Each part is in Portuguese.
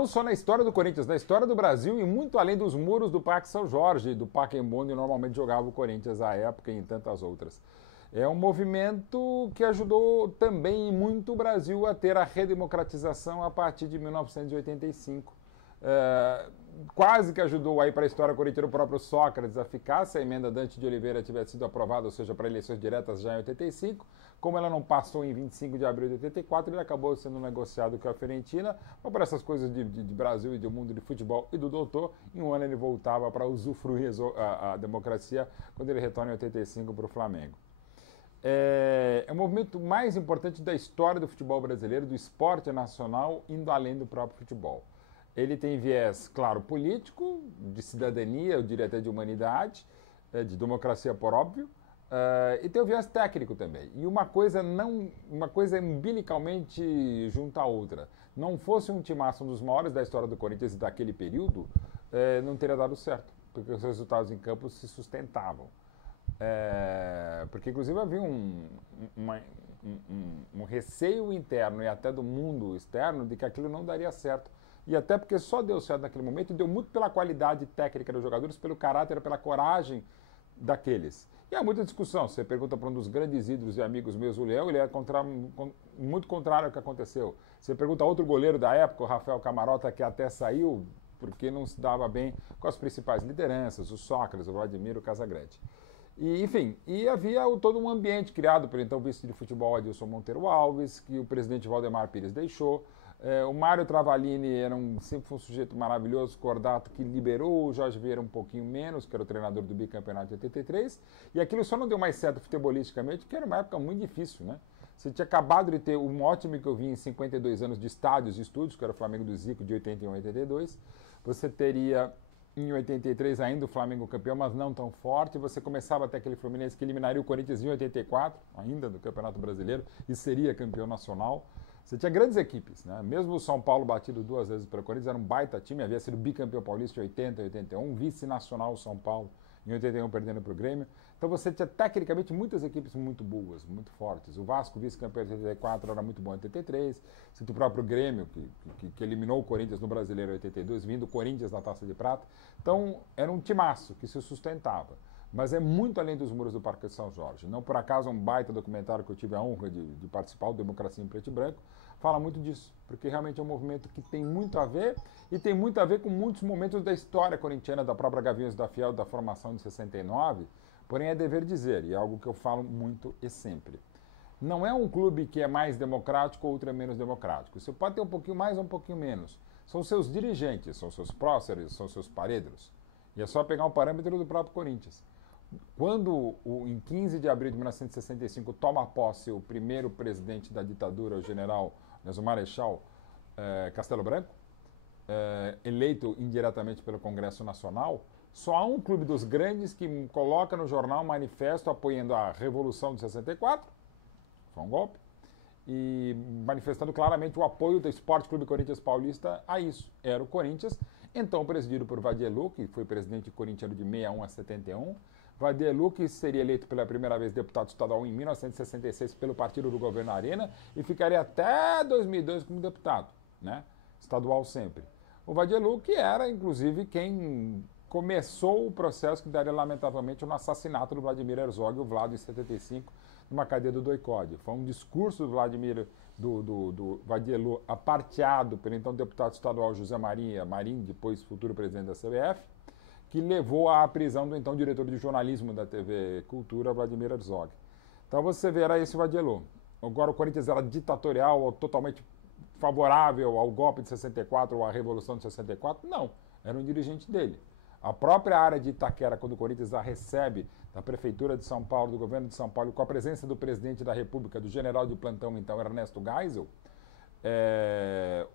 não só na história do Corinthians, na história do Brasil e muito além dos muros do Parque São Jorge, do Pacaembu, onde normalmente jogava o Corinthians à época e em tantas outras. É um movimento que ajudou também muito o Brasil a ter a redemocratização a partir de 1985. Quase que ajudou aí para a história corintiana o próprio Sócrates a ficar, se a emenda Dante de Oliveira tivesse sido aprovada, ou seja, para eleições diretas já em 85. Como ela não passou em 25 de abril de 84, ele acabou sendo negociado com a Fiorentina, mas por essas coisas de Brasil e do mundo de futebol e do doutor, em um ano ele voltava para usufruir a democracia quando ele retorna em 85 para o Flamengo. É o movimento mais importante da história do futebol brasileiro, do esporte nacional, indo além do próprio futebol. Ele tem viés, claro, político, de cidadania, eu diria até de humanidade, de democracia por óbvio, e tem o viés técnico também. E uma coisa umbilicalmente junto à outra. Não fosse um timaço um dos maiores da história do Corinthians daquele período, não teria dado certo, porque os resultados em campo se sustentavam. Porque inclusive havia um receio interno e até do mundo externo de que aquilo não daria certo. E até porque só deu certo naquele momento e deu muito pela qualidade técnica dos jogadores, pelo caráter, pela coragem daqueles. E há muita discussão. Você pergunta para um dos grandes ídolos e amigos meus, o Léo, ele é muito contrário ao que aconteceu. Você pergunta a outro goleiro da época, o Rafael Camarota, que até saiu porque não se dava bem com as principais lideranças, o Sócrates, o Vladimir, o Casagrande. E, enfim, havia todo um ambiente criado pelo então vice de futebol Adilson Monteiro Alves, que o presidente Valdemar Pires deixou. O Mário Travaglini sempre foi um sujeito maravilhoso, cordato, que liberou o Jorge Vieira um pouquinho menos, que era o treinador do bicampeonato de 83, e aquilo só não deu mais certo futebolisticamente, porque era uma época muito difícil, né? Você tinha acabado de ter um ótimo que eu vi em 52 anos de estádios e estúdios, que era o Flamengo do Zico, de 81 a 82. Você teria em 83 ainda o Flamengo campeão, mas não tão forte. Você começava até aquele Fluminense que eliminaria o Corinthians em 84, ainda do Campeonato Brasileiro, e seria campeão nacional. Você tinha grandes equipes, né? Mesmo o São Paulo batido 2 vezes pelo Corinthians, era um baita time, havia sido bicampeão paulista em 80 e 81, vice-nacional São Paulo em 81 perdendo para o Grêmio. Então você tinha tecnicamente muitas equipes muito boas, muito fortes. O Vasco, vice-campeão em 84, era muito bom em 83. Você tinha o próprio Grêmio, que eliminou o Corinthians no Brasileiro em 82, vindo o Corinthians na Taça de Prata. Então era um timaço que se sustentava. Mas é muito além dos muros do Parque de São Jorge. Não por acaso um baita documentário que eu tive a honra de participar, o Democracia em Preto e Branco, fala muito disso, porque realmente é um movimento que tem muito a ver, e tem muito a ver com muitos momentos da história corintiana, da própria Gaviões da Fiel, da formação de 69, porém é dever dizer, e é algo que eu falo muito e sempre. Não é um clube que é mais democrático ou outro é menos democrático. Você pode ter um pouquinho mais ou um pouquinho menos. São seus dirigentes, são seus próceres, são seus paredros. E é só pegar um parâmetro do próprio Corinthians. Quando, em 15 de abril de 1965, toma posse o primeiro presidente da ditadura, o general, o Marechal Castelo Branco, eleito indiretamente pelo Congresso Nacional, só há um clube dos grandes que coloca no jornal um manifesto apoiando a Revolução de 64, foi um golpe, e manifestando claramente o apoio do Esporte Clube Corinthians Paulista a isso. Era o Corinthians, então presidido por Vadielu, que foi presidente corintiano de 61 a 71. Vadielu, que seria eleito pela primeira vez deputado estadual em 1966 pelo partido do governo Arena e ficaria até 2002 como deputado, né? Estadual sempre. O Vadielu, que era, inclusive, quem começou o processo que daria, lamentavelmente, no assassinato do Vladimir Herzog, o Vlado, em 75, numa cadeia do Doicode. Foi um discurso do Vladimir, do Vadielu, aparteado pelo então deputado estadual José Marim, depois futuro presidente da CBF, que levou à prisão do então diretor de jornalismo da TV Cultura, Vladimir Herzog. Então você verá esse Vadielu. Agora o Corinthians era ditatorial ou totalmente favorável ao golpe de 64 ou à Revolução de 64? Não, era um dirigente dele. A própria área de Itaquera, quando o Corinthians a recebe da Prefeitura de São Paulo, do governo de São Paulo, com a presença do presidente da República, do general de plantão, então, Ernesto Geisel,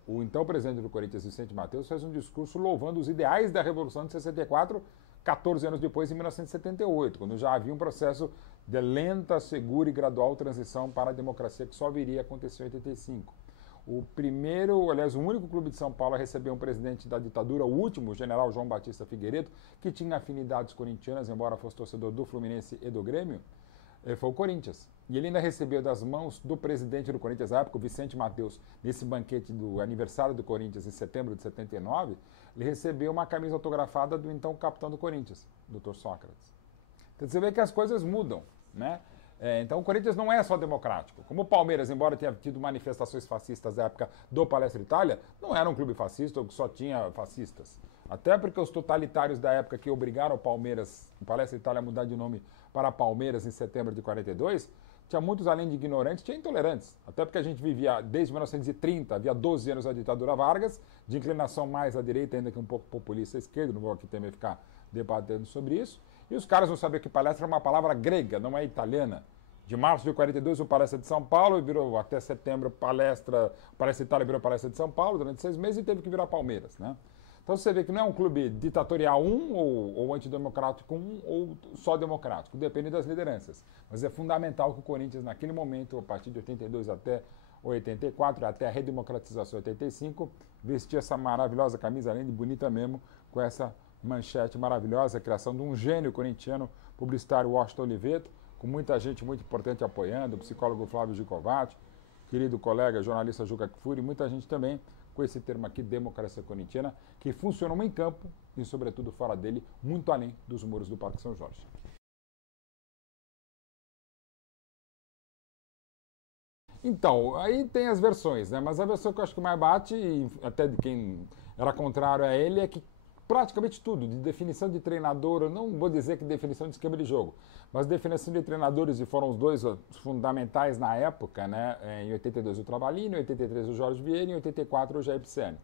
o então presidente do Corinthians, Vicente Mateus, fez um discurso louvando os ideais da Revolução de 64, 14 anos depois, em 1978, quando já havia um processo de lenta, segura e gradual transição para a democracia que só viria a acontecer em 85. O primeiro, aliás, o único clube de São Paulo a receber um presidente da ditadura, o último, o general João Batista Figueiredo, que tinha afinidades corintianas, embora fosse torcedor do Fluminense e do Grêmio, Foi o Corinthians. E ele ainda recebeu das mãos do presidente do Corinthians à época, o Vicente Mateus, nesse banquete do aniversário do Corinthians em setembro de 79, ele recebeu uma camisa autografada do então capitão do Corinthians, Dr. Sócrates. Então você vê que as coisas mudam, né? Então o Corinthians não é só democrático. Como o Palmeiras, embora tenha tido manifestações fascistas na época do Palestra Itália, não era um clube fascista ou que só tinha fascistas. Até porque os totalitários da época que obrigaram o Palmeiras, o Palestra Itália a mudar de nome para Palmeiras em setembro de 42, tinha muitos, além de ignorantes, tinha intolerantes. Até porque a gente vivia, desde 1930, havia 12 anos da ditadura Vargas, de inclinação mais à direita, ainda que um pouco populista à esquerda, não vou aqui também ficar debatendo sobre isso. E os caras não sabiam que palestra é uma palavra grega, não é italiana. De março de 42, o Palestra de São Paulo, e virou até setembro Palestra Itália virou Palestra de São Paulo durante 6 meses e teve que virar Palmeiras, né? Então você vê que não é um clube ditatorial ou antidemocrático ou só democrático, depende das lideranças. Mas é fundamental que o Corinthians, naquele momento, a partir de 82 até 84, até a redemocratização 85, vestia essa maravilhosa camisa, além de bonita mesmo, com essa manchete maravilhosa, a criação de um gênio corintiano, publicitário Washington Oliveto, com muita gente muito importante apoiando, o psicólogo Flávio Gicovati, querido colega jornalista Juca Kfouri, muita gente também com esse termo aqui, democracia corintiana, que funcionou em campo e, sobretudo, fora dele, muito além dos muros do Parque São Jorge. Então, aí tem as versões, né? Mas a versão que eu acho que mais bate, e até de quem era contrário a ele, é que praticamente tudo, de definição de treinador, eu não vou dizer que definição de esquema de jogo, mas definição de treinadores, e foram os dois fundamentais na época, né? Em 82 o Travalini, em 83 o Jorge Vieira, em 84 o Jair Pisani.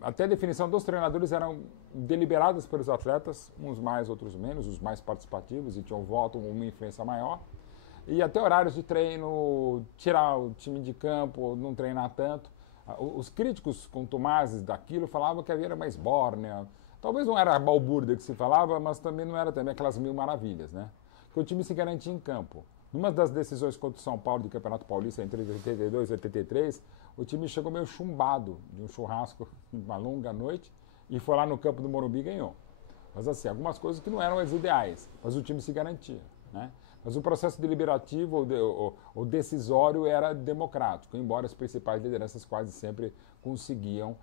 Até a definição dos treinadores eram deliberadas pelos atletas, uns mais, outros menos, os mais participativos e tinham voto, uma influência maior. E até horários de treino, tirar o time de campo, não treinar tanto. Os críticos contumazes daquilo falavam que havia era mais bórnea. Talvez não era a balbúrdia que se falava, mas também não era também aquelas mil maravilhas, né? Que o time se garantia em campo. Numa das decisões contra o São Paulo do Campeonato Paulista entre 82 e 83, o time chegou meio chumbado de um churrasco, uma longa noite, e foi lá no campo do Morumbi e ganhou. Mas assim, algumas coisas que não eram as ideais, mas o time se garantia, né? Mas o processo deliberativo ou decisório era democrático, embora as principais lideranças quase sempre conseguiam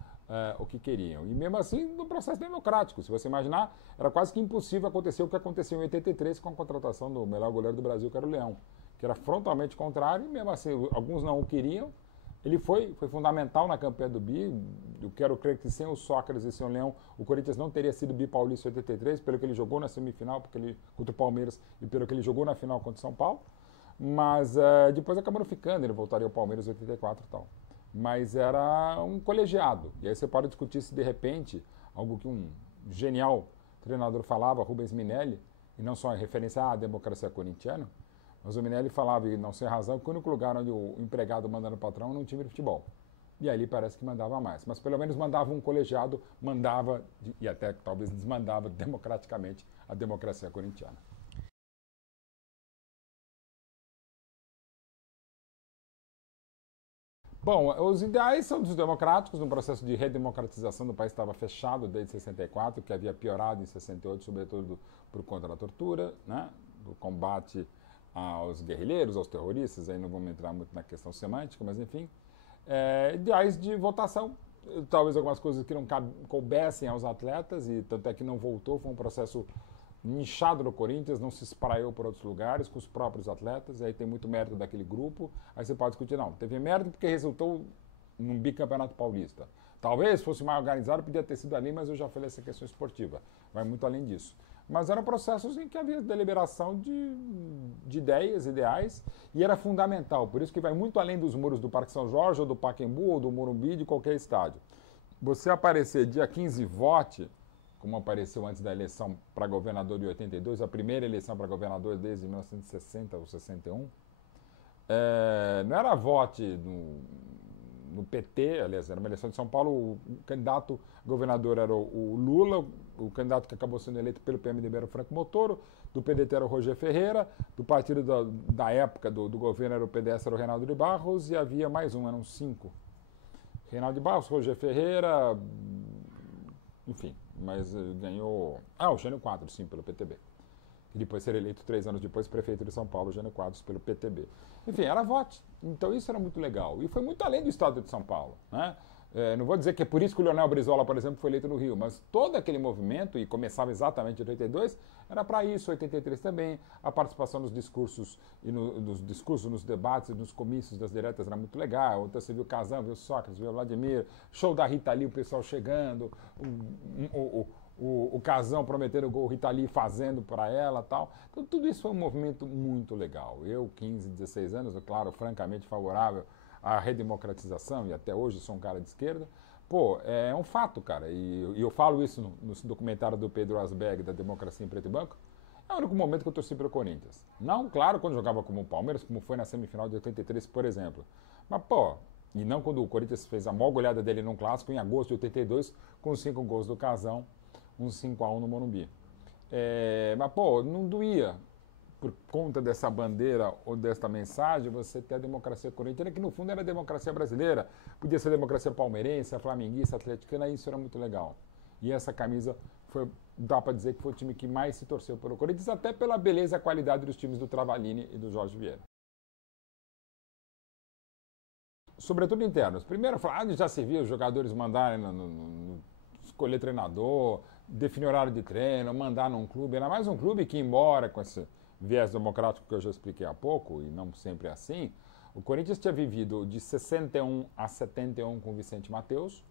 o que queriam. E mesmo assim, no processo democrático, se você imaginar, era quase que impossível acontecer o que aconteceu em 83 com a contratação do melhor goleiro do Brasil, que era o Leão, que era frontalmente contrário, e mesmo assim, alguns não o queriam. Ele foi fundamental na campanha do Bi. Eu quero crer que sem o Sócrates e sem o Leão, o Corinthians não teria sido bipaulista em 83, pelo que ele jogou na semifinal contra o Palmeiras e pelo que ele jogou na final contra o São Paulo. Mas depois acabou ficando, ele voltaria ao Palmeiras em 84 e tal. Mas era um colegiado. E aí você pode discutir se de repente, algo que um genial treinador falava, Rubens Minelli, e não só em referência à democracia corintiana, mas o Minelli falava, e não sem razão, que o único lugar onde o empregado manda no patrão é num time de futebol. E ali parece que mandava mais. Mas pelo menos mandava um colegiado, mandava, e até talvez desmandava democraticamente a democracia corintiana. Bom, os ideais são dos democráticos, no processo de redemocratização do país estava fechado desde 64, que havia piorado em 68, sobretudo por conta da tortura, né, do combate aos guerrilheiros, aos terroristas, aí não vamos entrar muito na questão semântica, mas enfim. Ideais de votação, talvez algumas coisas que não coubessem aos atletas, e tanto é que não voltou, foi um processo nichado no Corinthians, não se espraiou por outros lugares, com os próprios atletas, e aí tem muito mérito daquele grupo, aí você pode discutir, não, teve mérito porque resultou num bicampeonato paulista. Talvez fosse mais organizado, podia ter sido ali, mas eu já falei essa questão esportiva, vai muito além disso. Mas eram processos em que havia deliberação de ideias, ideais, e era fundamental, por isso que vai muito além dos muros do Parque São Jorge, ou do Pacaembu, ou do Morumbi, de qualquer estádio. Você aparecer dia 15 vote, como apareceu antes da eleição para governador de 82, a primeira eleição para governador desde 1960 ou 61, não era vote no PT, aliás, era uma eleição de São Paulo, o candidato governador era o Lula, o candidato que acabou sendo eleito pelo PMDB era o Franco Montoro, do PDT era o Roger Ferreira, do partido da época do governo era o PDS, era o Reinaldo de Barros, e havia mais um, eram 5. Reinaldo de Barros, Roger Ferreira, enfim, mas ganhou... o Jânio Quadros, sim, pelo PTB. e depois ser eleito 3 anos depois prefeito de São Paulo, Jânio Quadros, pelo PTB. Enfim, era voto. Então isso era muito legal. E foi muito além do estado de São Paulo, né? Não vou dizer que é por isso que o Leonel Brizola, por exemplo, foi eleito no Rio, mas todo aquele movimento, e começava exatamente em 82, era para isso, 83 também, a participação nos discursos, nos debates, nos comícios das diretas era muito legal. Então você viu o Casão, viu o Sócrates, viu o Vladimir, show da Rita Lee, o pessoal chegando, o Casão prometendo o Rita Lee fazendo para ela e tal. Então tudo isso foi um movimento muito legal. Eu, 15, 16 anos, claro, francamente favorável à redemocratização, e até hoje sou um cara de esquerda. Pô, é um fato, cara, e eu falo isso no documentário do Pedro Asberg, da Democracia em Preto e Branco. É o único momento que eu torci pelo Corinthians. Não, claro, quando jogava como o Palmeiras, como foi na semifinal de 83, por exemplo. Mas, pô, e não quando o Corinthians fez a maior goleada dele num clássico em agosto de 82, com 5 gols do Casão, um 5-1 no Morumbi. Mas, pô, não doía, por conta dessa bandeira ou desta mensagem, você ter a democracia corintiana, que no fundo era a democracia brasileira. Podia ser a democracia palmeirense, a flamenguista, a atleticana, isso era muito legal. E essa camisa foi, dá para dizer que foi o time que mais se torceu pelo Corinthians, até pela beleza e a qualidade dos times do Travalini e do Jorge Vieira. Sobretudo internos. Primeiro, já se viu os jogadores mandarem escolher treinador, definir horário de treino, mandar num clube. Era mais um clube que, embora com esse viés democrático que eu já expliquei há pouco, e não sempre assim, o Corinthians tinha vivido de 61 a 71 com o Vicente Mateus,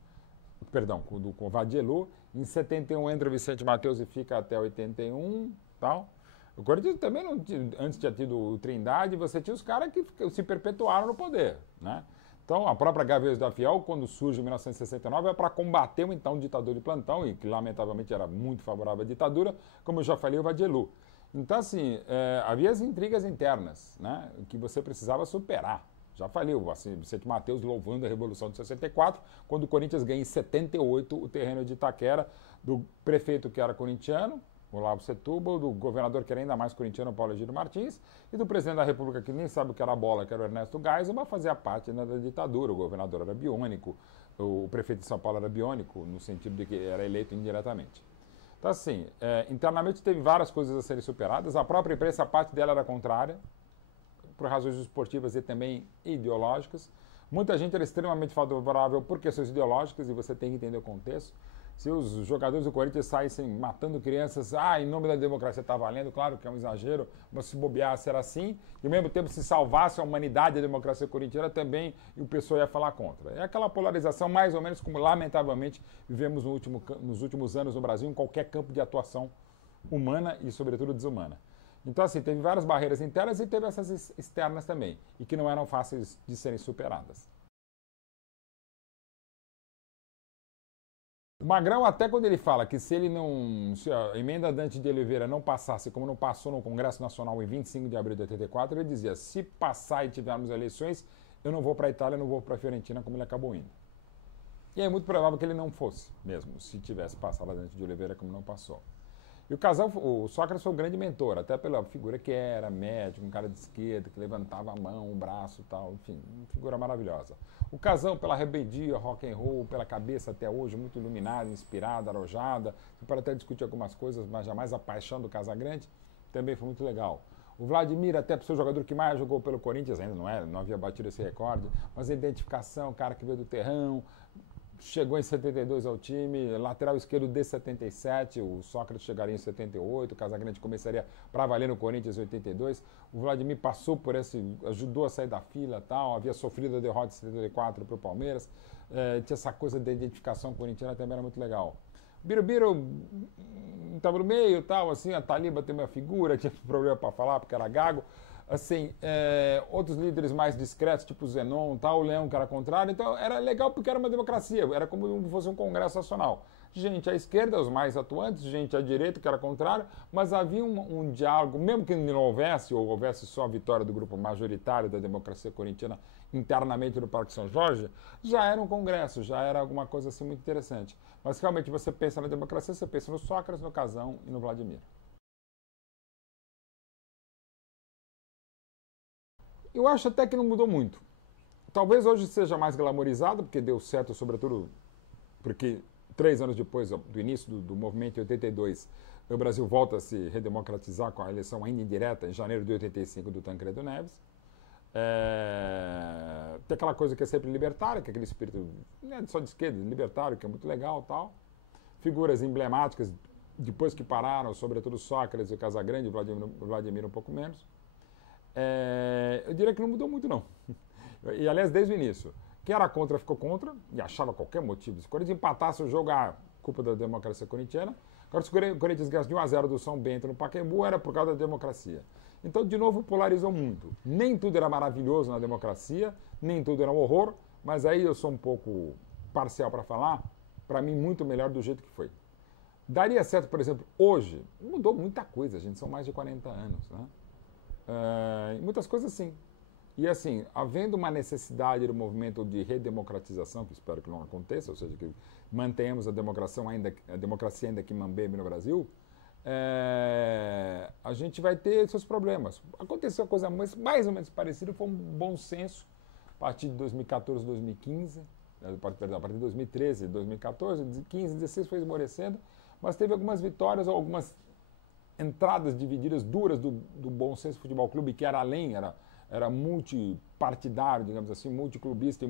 perdão, com o Vadielu, em 71 entra o Vicente Mateus e fica até 81, tal. O Corinthians também, antes tinha tido o Trindade, você tinha os caras que se perpetuaram no poder, né? Então, a própria Gaviões da Fiel, quando surge em 1969, é para combater o então ditador de plantão, e que lamentavelmente era muito favorável à ditadura, como eu já falei, o Vadielu. Então, assim, havia as intrigas internas, né, que você precisava superar. Já falei, assim, Vicente Mateus louvando a Revolução de 64, quando o Corinthians ganha em 78 o terreno de Itaquera, do prefeito que era corintiano, Olavo Setúbal, do governador que era ainda mais corintiano, Paulo Egídio Martins, e do presidente da República que nem sabe o que era bola, que era o Ernesto Geisel, mas fazia parte, né, da ditadura. O governador era biônico, o prefeito de São Paulo era biônico, no sentido de que era eleito indiretamente. Então, assim, internamente teve várias coisas a serem superadas. A própria imprensa, a parte dela era contrária, por razões esportivas e também ideológicas. Muita gente era extremamente favorável por questões ideológicas, e você tem que entender o contexto. Se os jogadores do Corinthians saíssem matando crianças, em nome da democracia está valendo, claro que é um exagero, mas se bobeasse era assim, e ao mesmo tempo se salvasse a humanidade e a democracia corintiana também, e o pessoal ia falar contra. É aquela polarização mais ou menos como lamentavelmente vivemos nos últimos anos no Brasil, em qualquer campo de atuação humana e sobretudo desumana. Então, assim, teve várias barreiras internas e teve essas externas também, e que não eram fáceis de serem superadas. O Magrão, até quando ele fala que se a emenda Dante de Oliveira não passasse, como não passou no Congresso Nacional em 25 de abril de 84, ele dizia, se passar e tivermos eleições, eu não vou para a Itália, não vou para a Fiorentina, como ele acabou indo. E é muito provável que ele não fosse mesmo, se tivesse passado a Dante de Oliveira como não passou. E o Sócrates foi o grande mentor, até pela figura que era, médico, um cara de esquerda, que levantava a mão, o braço e tal, enfim, uma figura maravilhosa. O Casão, pela rebeldia, rock and roll, pela cabeça até hoje, muito iluminada, inspirada, arrojada, você pode até discutir algumas coisas, mas jamais a paixão do Casagrande, também foi muito legal. O Vladimir, até por ser o jogador que mais jogou pelo Corinthians, ainda não havia batido esse recorde, mas a identificação, o cara que veio do terrão, chegou em 72 ao time, lateral esquerdo de 77, o Sócrates chegaria em 78, o Casagrande começaria para valer no Corinthians em 82, o Vladimir passou por ajudou a sair da fila, tal, havia sofrido a derrota em 74 para o Palmeiras, tinha essa coisa da identificação corintiana, também era muito legal. Birubiru estava no meio, tal, assim, a Taliba tem uma figura, tinha problema para falar porque era gago. Assim, outros líderes mais discretos, tipo o Zenon, tal, o Leão, que era contrário. Então, era legal porque era uma democracia, era como se fosse um congresso nacional. Gente à esquerda, os mais atuantes, gente à direita, que era contrário, mas havia um diálogo, mesmo que não houvesse, ou houvesse só a vitória do grupo majoritário da democracia corintiana internamente no Parque São Jorge, já era um congresso, já era alguma coisa assim muito interessante. Mas realmente você pensa na democracia, você pensa no Sócrates, no Casão e no Vladimir. Eu acho até que não mudou muito. Talvez hoje seja mais glamorizado, porque deu certo, sobretudo porque 3 anos depois do início do movimento em 82, O Brasil volta a se redemocratizar com a eleição ainda indireta, em janeiro de 85, do Tancredo Neves. Tem aquela coisa que é sempre libertária, que é aquele espírito não é só de esquerda, libertário, que é muito legal e tal. Figuras emblemáticas, depois que pararam, sobretudo Sócrates e Casagrande, Vladimir um pouco menos. Eu diria que não mudou muito, não. E, aliás, desde o início. Quem era contra ficou contra, e achava qualquer motivo. Se o Corinthians empatasse o jogo, culpa da democracia corintiana. Agora, se o Corinthians ganhasse de 1-0 do São Bento no Pacaembu, era por causa da democracia. Então, de novo, polarizou muito. Nem tudo era maravilhoso na democracia, nem tudo era um horror, mas aí eu sou um pouco parcial para falar, para mim, muito melhor do jeito que foi. Daria certo, por exemplo, hoje, mudou muita coisa, gente, são mais de 40 anos, né? Muitas coisas sim. E assim, havendo uma necessidade do movimento de redemocratização, que espero que não aconteça, ou seja, que mantenhamos a democracia ainda que mambembe no Brasil, a gente vai ter seus problemas. Aconteceu uma coisa mais ou menos parecida, foi um bom senso, a partir de 2014, 2015, perdão, a partir de 2013, 2014, 2015, 2016 foi esmorecendo, mas teve algumas vitórias, algumas entradas divididas duras do Bom Senso Futebol Clube, que era além, era multipartidário, digamos assim, multiclubista e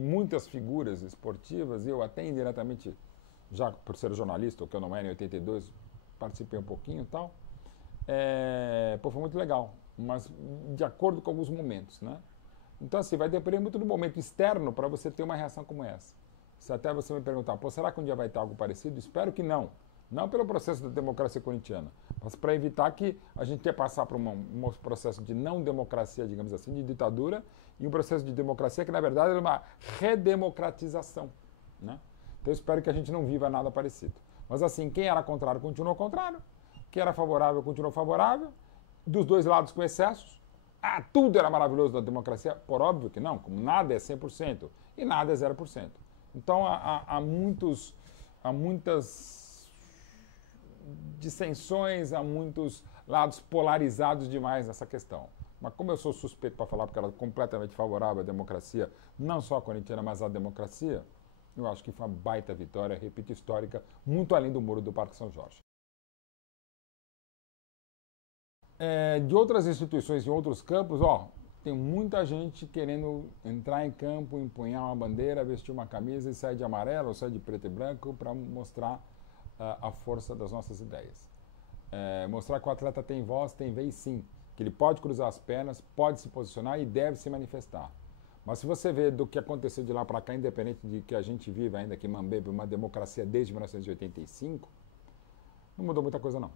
muitas figuras esportivas. Eu até indiretamente, já por ser jornalista, o que eu não era em 82, participei um pouquinho e tal. Foi muito legal, mas de acordo com alguns momentos, né? Então, assim, vai depender muito do momento externo para você ter uma reação como essa. Se até você me perguntar, será que um dia vai ter algo parecido? Espero que não. Não pelo processo da democracia corintiana, mas para evitar que a gente tenha que passar por um processo de não democracia, digamos assim, de ditadura, e um processo de democracia que, na verdade, é uma redemocratização, né? Então, eu espero que a gente não viva nada parecido. Mas, assim, quem era contrário continuou contrário, quem era favorável continuou favorável, dos dois lados com excessos. Tudo era maravilhoso na democracia? Por óbvio que não, como nada é 100% e nada é 0%. Então, há muitas dissensões, há muitos lados polarizados demais nessa questão. Mas como eu sou suspeito para falar, porque era completamente favorável à democracia, não só a corintiana, mas à democracia, eu acho que foi uma baita vitória, repito, histórica, muito além do muro do Parque São Jorge. De outras instituições em outros campos, tem muita gente querendo entrar em campo, empunhar uma bandeira, vestir uma camisa e sair de amarelo ou sair de preto e branco para mostrar a força das nossas ideias. Mostrar que o atleta tem voz, tem vez sim, que ele pode cruzar as pernas, pode se posicionar e deve se manifestar. Mas se você vê do que aconteceu de lá para cá, independente de que a gente vive ainda aqui em Mambembe uma democracia desde 1985, não mudou muita coisa não,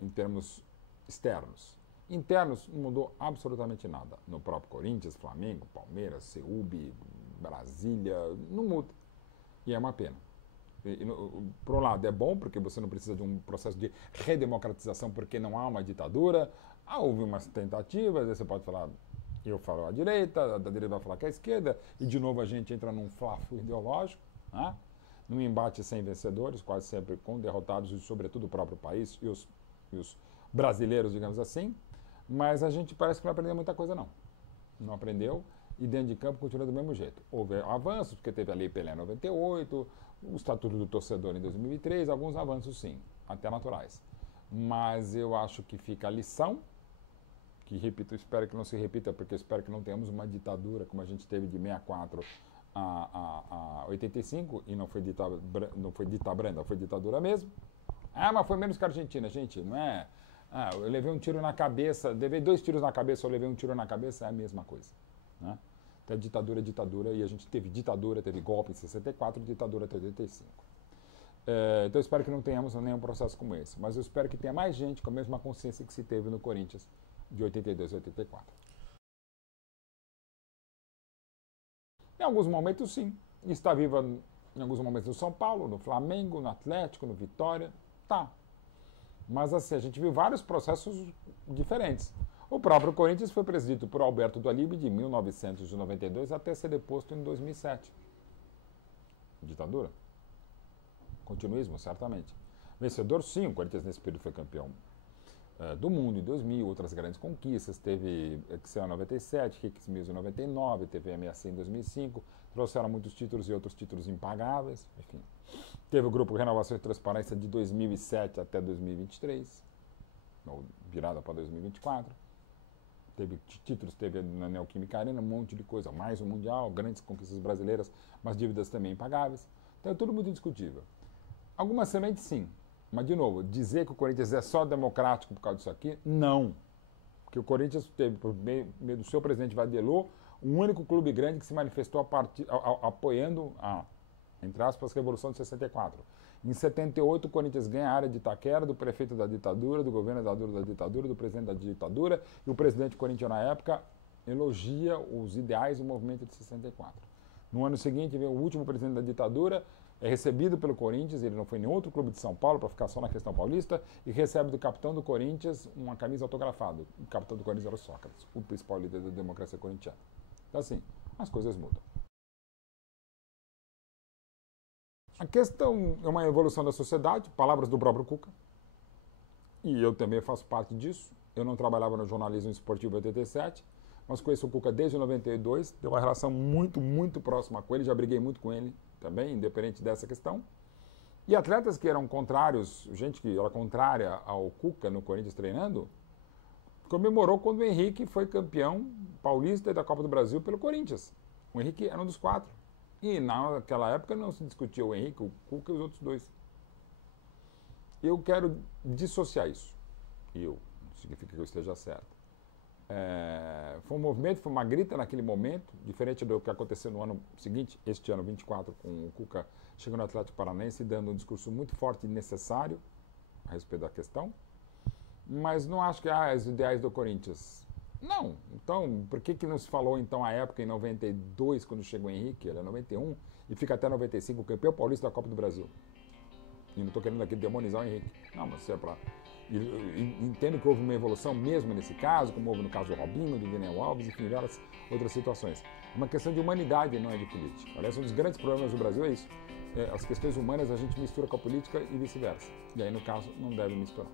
em termos externos. Internos não mudou absolutamente nada. No próprio Corinthians, Flamengo, Palmeiras, CEUB, Brasília, não muda. E é uma pena. Por um lado, é bom, porque você não precisa de um processo de redemocratização, porque não há uma ditadura. Houve umas tentativas, aí você pode falar, eu falo a direita, a da direita vai falar que é a esquerda, e de novo a gente entra num fla-flu ideológico, né? Num embate sem vencedores, quase sempre com derrotados, e sobretudo o próprio país e os brasileiros, digamos assim. Mas a gente parece que não aprendeu muita coisa, não. Não aprendeu, e dentro de campo continua do mesmo jeito. Houve avanços, porque teve a Lei Pelé em 98, o Estatuto do Torcedor em 2003, alguns avanços sim, até naturais. Mas eu acho que fica a lição, que repito, espero que não se repita, porque eu espero que não tenhamos uma ditadura como a gente teve de 64 a 85, e não foi ditadura, foi ditadura mesmo. Mas foi menos que a Argentina, gente, não é... eu levei um tiro na cabeça, levei 2 tiros na cabeça, ou levei um tiro na cabeça, é a mesma coisa, né? Então, ditadura é ditadura, e a gente teve ditadura, teve golpe em 64, ditadura até 85. Então, eu espero que não tenhamos nenhum processo como esse, mas eu espero que tenha mais gente com a mesma consciência que se teve no Corinthians de 82 a 84. Em alguns momentos, sim. Está viva em alguns momentos no São Paulo, no Flamengo, no Atlético, no Vitória, tá. Mas assim, a gente viu vários processos diferentes. O próprio Corinthians foi presidido por Alberto do Alibe de 1992 até ser deposto em 2007. Ditadura. Continuismo, certamente. Vencedor, sim, o Corinthians nesse período foi campeão do mundo em 2000, outras grandes conquistas, teve Excel em 97, Hicks Mills em 99, teve MSC em 2005, trouxeram muitos títulos e outros títulos impagáveis, enfim. Teve o Grupo Renovação e Transparência de 2007 até 2023, ou virada para 2024. Teve títulos, teve na Neoquímica Arena, um monte de coisa, mais um Mundial, grandes conquistas brasileiras, mas dívidas também impagáveis. Então é tudo muito discutível. Algumas sementes sim, mas de novo, dizer que o Corinthians é só democrático por causa disso aqui, não. Porque o Corinthians teve, por meio do seu presidente Vadelô, um único clube grande que se manifestou apoiando a, entre aspas, Revolução de 64. Em 78, o Corinthians ganha a área de Itaquera do prefeito da ditadura, do governador da ditadura, do presidente da ditadura, e o presidente corintiano na época elogia os ideais do movimento de 64. No ano seguinte, vem o último presidente da ditadura, é recebido pelo Corinthians, ele não foi em nenhum outro clube de São Paulo para ficar só na questão paulista, e recebe do capitão do Corinthians uma camisa autografada. O capitão do Corinthians era o Sócrates, o principal líder da democracia corintiana. Então assim, as coisas mudam. A questão é uma evolução da sociedade, palavras do próprio Cuca, e eu também faço parte disso. Eu não trabalhava no jornalismo esportivo em 87, mas conheço o Cuca desde 92, tenho uma relação muito próxima com ele, já briguei muito com ele também, independente dessa questão. E atletas que eram contrários, gente que era contrária ao Cuca no Corinthians treinando, comemorou quando o Henrique foi campeão paulista da Copa do Brasil pelo Corinthians. O Henrique era um dos 4. E naquela época não se discutia o Henrique, o Cuca e os outros 2. Eu quero dissociar isso. Não significa que eu esteja certo. Foi um movimento, foi uma grita naquele momento, diferente do que aconteceu no ano seguinte, este ano 24, com o Cuca chegando no Atlético Paranaense e dando um discurso muito forte e necessário a respeito da questão. Mas não acho que os ideais do Corinthians. Não. Então, por que não se falou então à época, em 92, quando chegou o Henrique, ele é 91, e fica até 95, campeão paulista da Copa do Brasil? E não estou querendo aqui demonizar o Henrique. Não, mas isso é para... Entendo que houve uma evolução mesmo nesse caso, como houve no caso do Robinho, do Daniel Alves, enfim, várias outras situações. É uma questão de humanidade, não é de política. Aliás, um dos grandes problemas do Brasil é isso. As questões humanas a gente mistura com a política e vice-versa. E aí, no caso, não deve misturar.